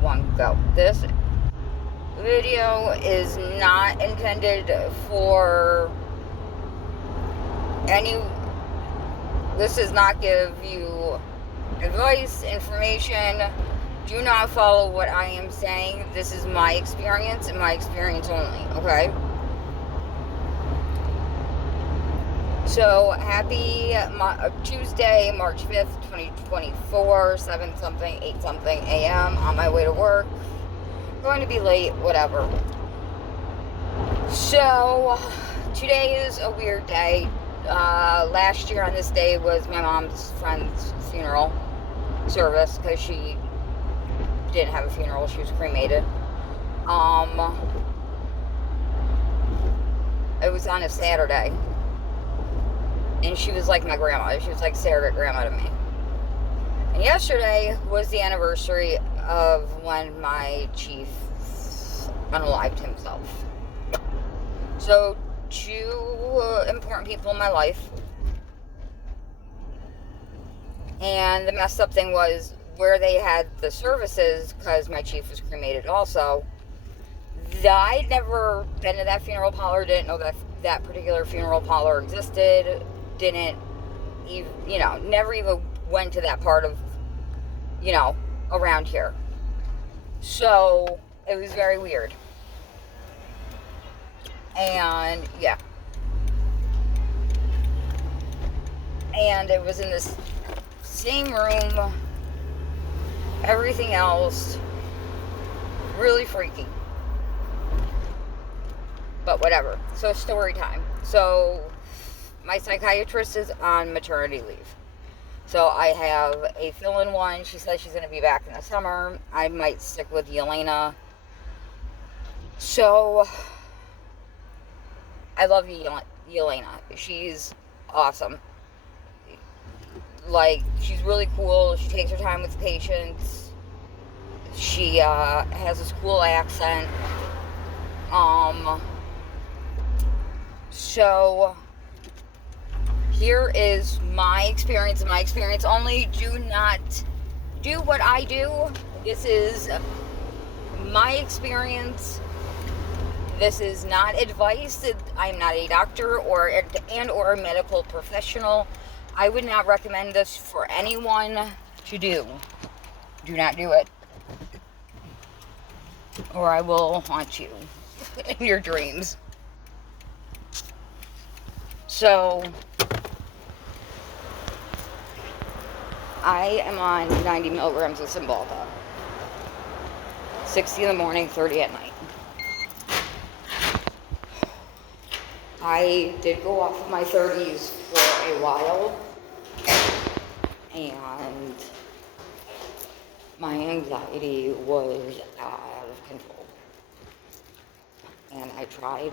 one, go. This video is not intended for any. This does not give you advice, information. Do not follow what I am saying. This is my experience and my experience only, okay? So, happy Tuesday, March 5th, 2024, 7 something, 8 something a.m. on my way to work. Going to be late, whatever. So, today is a weird day. Last year on this day was my mom's friend's funeral service because she didn't have a funeral. She was cremated. It was on a Saturday. And she was like my grandma. She was like surrogate grandma to me. And yesterday was the anniversary of when my chief unalived himself. So, two important people in my life. And the messed up thing was where they had the services, because my chief was cremated also. I'd never been to that funeral parlor, didn't know that particular funeral parlor existed, didn't even, never even went to that part of, around here. So, it was very weird. And, yeah. And it was in this same room, everything else, really freaky. But whatever. So, story time. So, my psychiatrist is on maternity leave. So, I have a fill-in one. She says she's going to be back in the summer. I might stick with Yelena. So, I love Yelena. She's awesome. Like, she's really cool. She takes her time with patients. She has this cool accent. So, here is my experience and my experience only. Do not do what I do. This is my experience. This is not advice. I'm not a doctor or a medical professional. I would not recommend this for anyone to do. Do not do it. Or I will haunt you in your dreams. So, I am on 90 milligrams of Cymbalta. 60 in the morning, 30 at night. I did go off of my 30s for a while, and my anxiety was out of control. And I tried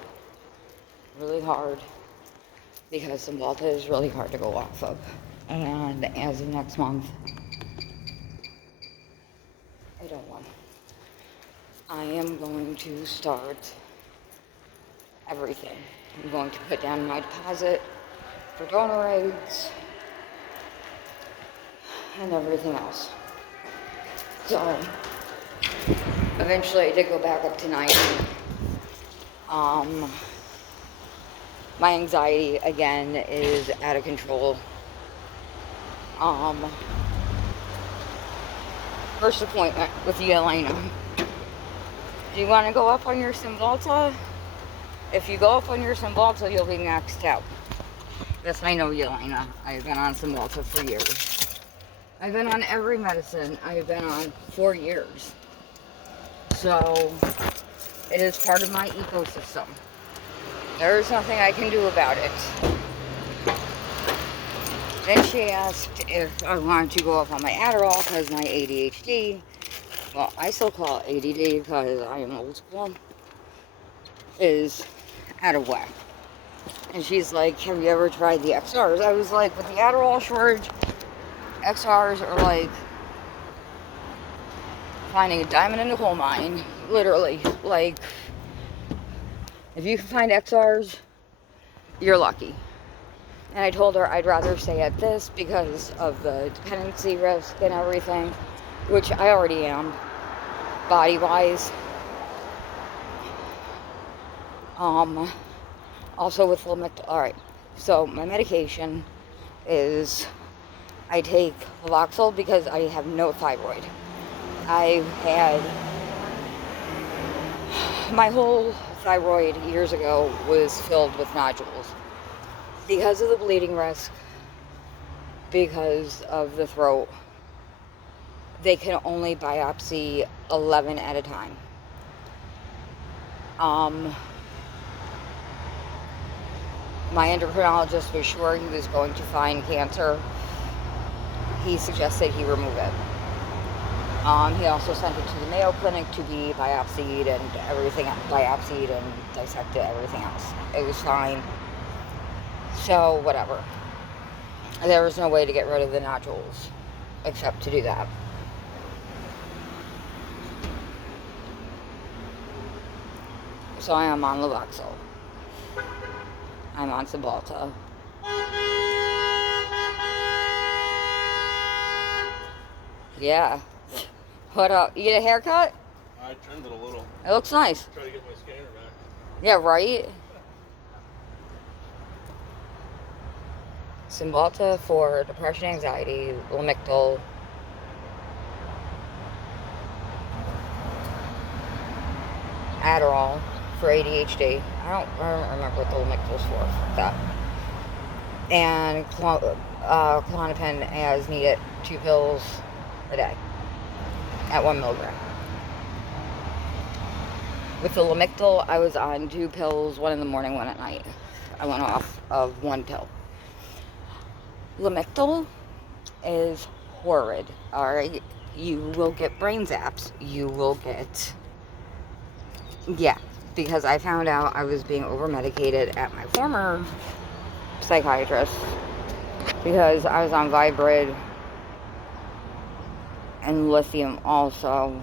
really hard, because Cymbalta is really hard to go off of. And as of next month, I am going to start everything. I'm going to put down my deposit for donor eggs and everything else. So, eventually I did go back up to 90. My anxiety, again, is out of control. First appointment with Yelena. Do you want to go up on your Cymbalta? If you go up on your Cymbalta, you'll be maxed out. Yes, I know, Yelena. I've been on Cymbalta for years. I've been on every medicine I've been on for years. So, it is part of my ecosystem. There is nothing I can do about it. Then she asked if I wanted to go up on my Adderall because my ADHD, well, I still call it ADD because I am old school, is out of whack. And she's like, have you ever tried the XRs? I was like, with the Adderall shortage, XRs are like finding a diamond in a coal mine, literally. Like, if you can find XRs, you're lucky. And I told her I'd rather stay at this because of the dependency risk and everything, which I already am. body-wise. Also with Lamictal. Alright, so my medication is, I take Levoxyl because I have no thyroid. I've had, my whole thyroid years ago was filled with nodules. Because of the bleeding risk, because of the throat, they can only biopsy 11 at a time. My endocrinologist was sure he was going to find cancer. He suggested he remove it. He also sent it to the Mayo Clinic to be biopsied and everything, biopsied and dissected, everything else. It was fine. So, whatever. There was no way to get rid of the nodules except to do that. So I am on Levoxyl. I'm on Cymbalta. Yeah. What up? You get a haircut? I trimmed it a little. It looks nice. Try to get my scanner back. Yeah, right? Cymbalta for depression, anxiety, Lamictal. Adderall for ADHD. I don't remember what the Lamictal's for. That. And Klonopin as needed, 2 pills a day at 1 milligram. With the Lamictal, I was on 2 pills, 1 in the morning, 1 at night. I went off of 1 pill. Lamictal is horrid, alright? You will get brain zaps. You will get... Yeah, because I found out I was being over-medicated at my former psychiatrist because I was on Viibryd and lithium also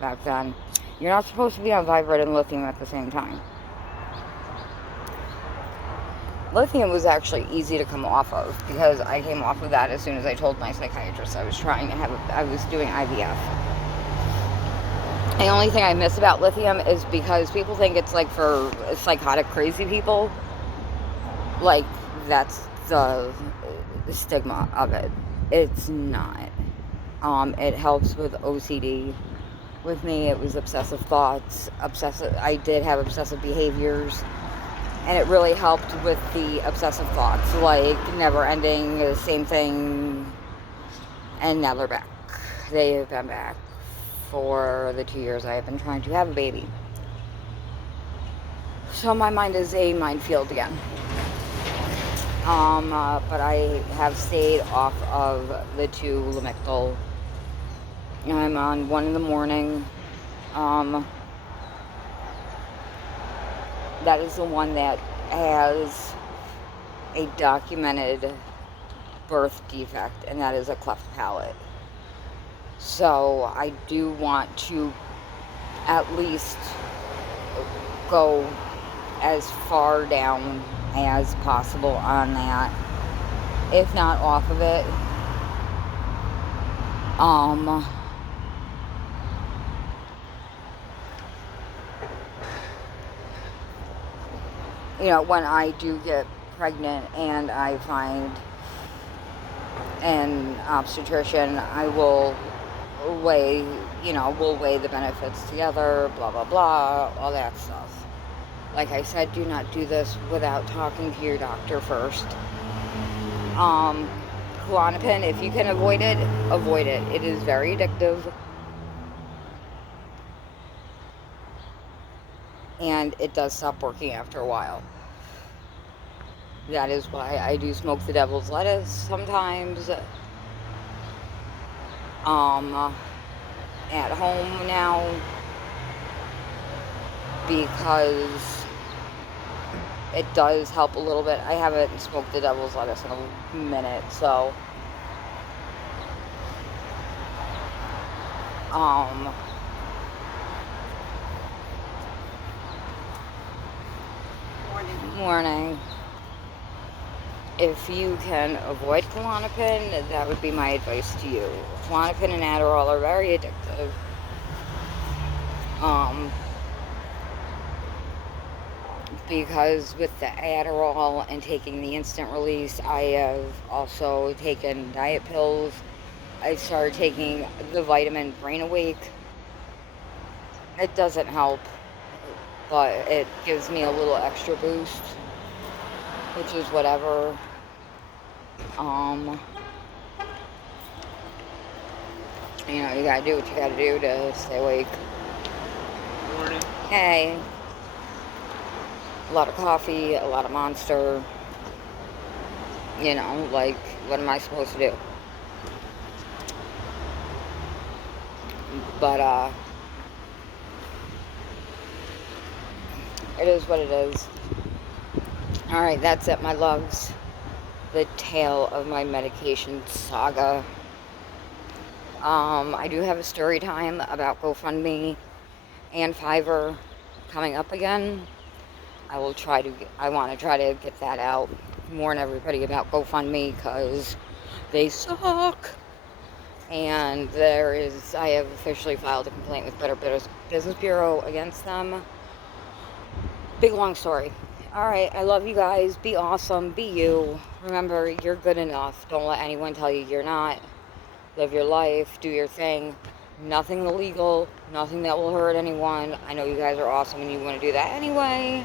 back then. You're not supposed to be on Viibryd and lithium at the same time. Lithium was actually easy to come off of because I came off of that as soon as I told my psychiatrist I was trying to I was doing IVF. The only thing I miss about lithium is because people think it's like for psychotic crazy people. Like, that's the stigma of it. It's not. It helps with OCD. With me, it was obsessive thoughts. I did have obsessive behaviors. And it really helped with the obsessive thoughts. Like, never ending, the same thing. And now they're back. They have been back for the 2 years I have been trying to have a baby. So my mind is a minefield again. But I have stayed off of the 2 Lamictal. I'm on 1 in the morning. That is the one that has a documented birth defect, and that is a cleft palate. So I do want to at least go as far down as possible on that, if not off of it. You know, when I do get pregnant and I find an obstetrician, I will weigh, we'll weigh the benefits together, blah, blah, blah, all that stuff. Like I said, do not do this without talking to your doctor first. Klonopin, if you can avoid it, avoid it. It is very addictive. And it does stop working after a while. That is why I do smoke the devil's lettuce sometimes. At home now. Because it does help a little bit. I haven't smoked the devil's lettuce in a minute, so... Morning. If you can avoid Klonopin, that would be my advice to you. Klonopin and Adderall are very addictive. because with the Adderall and taking the instant release, I have also taken diet pills. I started taking the vitamin Brain Awake. It doesn't help, but it gives me a little extra boost, which is whatever. You gotta do what you gotta do to stay awake. Morning. Hey, a lot of coffee, a lot of Monster. Like, what am I supposed to do? But, it is what it is. Alright, that's it, my loves. The tale of my medication saga. I do have a story time about GoFundMe and Fiverr coming up again. I want to try to get that out, warn everybody about GoFundMe, because they suck. And I have officially filed a complaint with Better Business Bureau against them. Big long story. Alright, I love you guys. Be awesome. Be you. Remember, you're good enough. Don't let anyone tell you you're not. Live your life. Do your thing. Nothing illegal. Nothing that will hurt anyone. I know you guys are awesome and you want to do that anyway.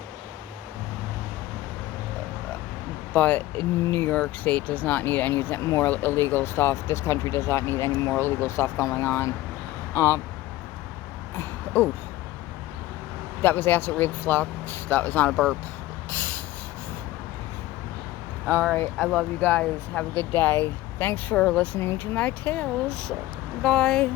But New York State does not need any more illegal stuff. This country does not need any more illegal stuff going on. Oh, that was acid reflux. That was not a burp. Alright, I love you guys. Have a good day. Thanks for listening to my tales. Bye.